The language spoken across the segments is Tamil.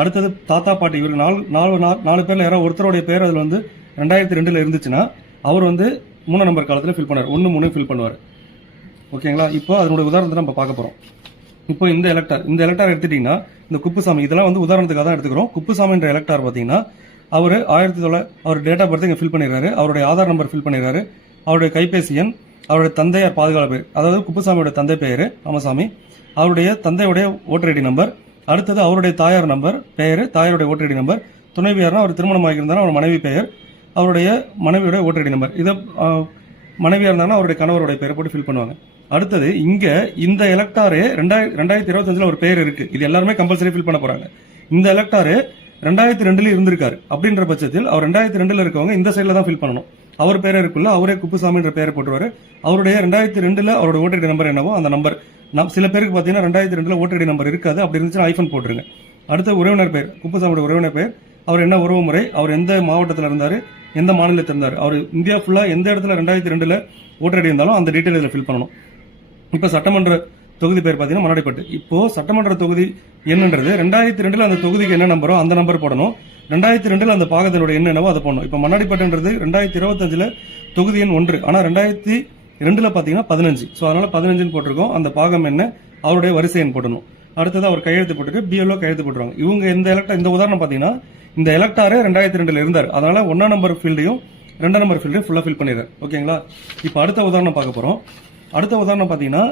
அடுத்தது தாத்தா பாட்டி இவருக்கு நாலு பேர்ல யாராவது ஒருத்தருடைய பேர் அதுல வந்து 2002 இருந்துச்சுன்னா அவர் வந்து 3 நம்பர் காலத்துல ஃபில் பண்ணுவார். 1 3 ஃபில் பண்ணுவார். ஓகேங்களா? இப்போ அதனுடைய உதாரணத்தை நம்ம பார்க்க போறோம். இப்போ இந்த எலக்டார் எடுத்துட்டீங்கன்னா இந்த குப்புசாமி இதெல்லாம் வந்து உதாரணத்துக்காக தான் எடுத்துக்கிறோம். குப்புசாமின்ற எலக்டார் பாத்தீங்கன்னா அவர் அவர் டேட் ஆஃப் பர்த் இங்க ஃபில் பண்ணிடுறாரு. அவருடைய ஆதார் நம்பர் ஃபில் பண்ணிடுறாரு. அவருடைய கைபேசி எண், அவருடைய தந்தையார் பாதுகாப்பு பேர், அதாவது குப்புசாமியோட தந்தை பெயர் ராமசாமி, அவருடைய தந்தையுடைய ஓட்டர் ஐடி நம்பர், அடுத்தது அவருடைய தாயார் நம்பர் பெயர், தாயாருடைய ஓட்டர் ஐடி நம்பர், துணைவியார்னா அவர் திருமணம் ஆகியிருந்தாலும் அவர் மனைவி பெயர், அவருடைய மனைவியோட ஓட்டர் ஐடி நம்பர், இதை மனைவியா இருந்தாங்கன்னா அவருடைய கணவருடைய பெயரை போட்டு ஃபில் பண்ணுவாங்க. அடுத்தது இங்க இந்த எலக்டாரு 2025 ஒரு பெயர் இருக்கு. இது எல்லாருமே கம்பல்சரி ஃபில் பண்ண போறாங்க. இந்த எலக்டாரு 2002 இருந்திருக்காரு அப்படின்ற பட்சத்தில் அவர் 2002 இருக்கவங்க இந்த சைட்ல தான் ஃபில் பண்ணணும். அவர் பேரே இருக்குல்ல, அவரே குப்புசாமின்ற பெயரை போட்டுருவாரு. அவருடைய 2002 அவரோட ஓட்டர் ஐடி நம்பர் என்னவோ அந்த நம்பர். சில பேருக்கு பாத்தீங்கன்னா 2002 ஓட்டர் ஐடி நம்பர் இருக்காது. அப்படி இருந்துச்சுன்னா ஐஃபோன் போட்டுருங்க. அடுத்த உறவினர் பெயர், குப்புசாமியோட உறவினர் பெயர், அவர் என்ன உறவு முறை, அவர் எந்த மாவட்டத்தில் இருந்தாரு, எந்த மாநிலத்தில் இருந்தாரு, அவர் இந்தியா ஃபுல்லா எந்த இடத்துல 2002 ஓட்டர் ஐடி இருந்தாலும் அந்த டீட்டெயில் இதில் ஃபில் பண்ணணும். இப்ப சட்டமன்ற தொகுதி பேர் பாத்தீங்கன்னா மண்ணாடிப்பட்டு. இப்போ சட்டமன்ற தொகுதி என்னன்றது 2002 அந்த தொகுதிக்கு என்ன நம்பரோ அந்த நம்பர் போடணும். 2002 அந்த பாகத்தினோட எண் என்னவோ அதை போடணும். இப்ப மண்ணாடிப்பட்டுன்றது 2025 தொகுதி எண் 1, ஆனா 2002 பாத்தீங்கன்னா 15. சோ அதனால 15 போட்டிருக்கோம். அந்த பாகம் என்ன, அவருடைய வரிசை எண் போடணும். அடுத்தது அவர் கையெழுத்து போட்டுட்டு பிஎல்ஓ கையெழுத்து போட்டுருவாங்க. இவங்க இந்த உதாரணம் பாத்தீங்கன்னா இந்த எலக்டாரே 2002 இருந்தார். அதனால 1 நம்பர் ஃபீல்டையும் 2 நம்பர் ஃபீல்டையும் ஃபுல்லா ஃபில் பண்ணிடுறாரு. ஓகேங்களா? இப்ப அடுத்த உதாரணம் பார்க்க போறோம். அடுத்த உதாரணம் பாத்தீங்கன்னா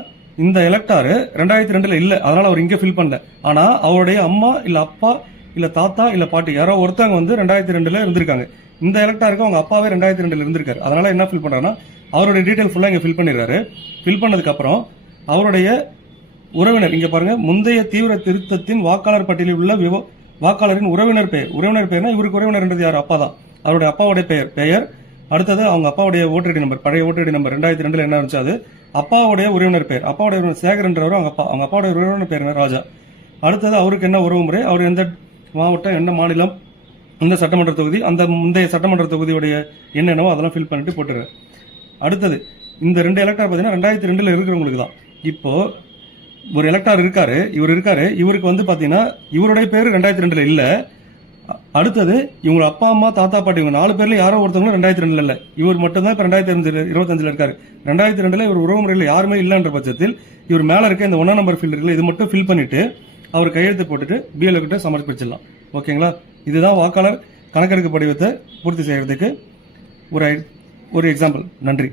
இந்த எலக்டாரு 2002 இல்ல, அதனால அவர் இங்க ஃபில் பண்ணல. ஆனா அவருடைய அம்மா இல்ல அப்பா இல்ல தாத்தா இல்ல பாட்டி யாரோ ஒருத்தவங்க வந்து 2002 இருந்திருக்காங்க. இந்த எலக்டாருக்கு அவங்க அப்பாவே 2002 இருந்திருக்காரு. அதனால என்ன ஃபில் பண்றாருன்னா அவருடைய டீடைல் ஃபுல்லா இங்க ஃபில் பண்ணிடுறாரு. ஃபில் பண்ணதுக்கு அப்புறம் அவருடைய உறவினர் இங்க பாருங்க, முந்தைய தீவிர திருத்தத்தின் வாக்காளர் பட்டியலில் உள்ள வாக்காளரின் உறவினர் பெயர்னா இவருக்கு உறவினர்ன்றது யார்? அப்பா தான். அவருடைய அப்பாவுடைய பெயர், அடுத்தது அவங்க அப்பாவுடைய ஓட்டர் ஐடி நம்பர், பழைய ஓட்டர் ஐடி நம்பர் 2002 என்ன இருந்துச்சு அது, அப்பாவுடைய உறவினர் பெயர், அப்பாவுடைய உறவினர் சேகர்ன்றவர் அவங்க அப்பாவுடைய உறவினர் பெயர் ராஜா. அடுத்தது அவருக்கு என்ன உறவு முறை, அவர் எந்த மாவட்டம், என்ன மாநிலம், இந்த சட்டமன்ற தொகுதி, அந்த முந்தைய சட்டமன்ற தொகுதியுடைய என்னென்னவோ அதெல்லாம் ஃபில் பண்ணிட்டு போட்டுரு. அடுத்தது இந்த 2 எலக்டார் பாத்தீங்கன்னா 2002 இருக்கிறவங்களுக்கு தான். இப்போ ஒரு எலக்டார் இருக்காரு, இவருக்கு வந்து பாத்தீங்கன்னா இவருடைய பேரு 2002 இல்ல. அடுத்தது இவங்க அப்பா அம்மா தாத்தா பாட்டி இவங்க 4 பேர்ல யாரோ ஒருத்தவங்களும் 2002 இல்ல, இவர் மட்டும் தான் இப்ப 2025 இருக்காரு. 2002 இவர் உறவு முறையில் யாருமே இல்லன்ற பட்சத்தில் இவர் மேல இருக்க இந்த 1 நம்பர் ஃபீல்ட் இருக்குல்ல, இது மட்டும் ஃபில் பண்ணிட்டு அவர் கையெழுத்து போட்டுட்டு பிஎல்ஓ கிட்ட சமர்ப்பிச்சிடலாம். ஓகேங்களா? இதுதான் வாக்காளர் கணக்கெடுப்பு படிவத்தை பூர்த்தி செய்யறதுக்கு ஒரு எக்ஸாம்பிள். நன்றி.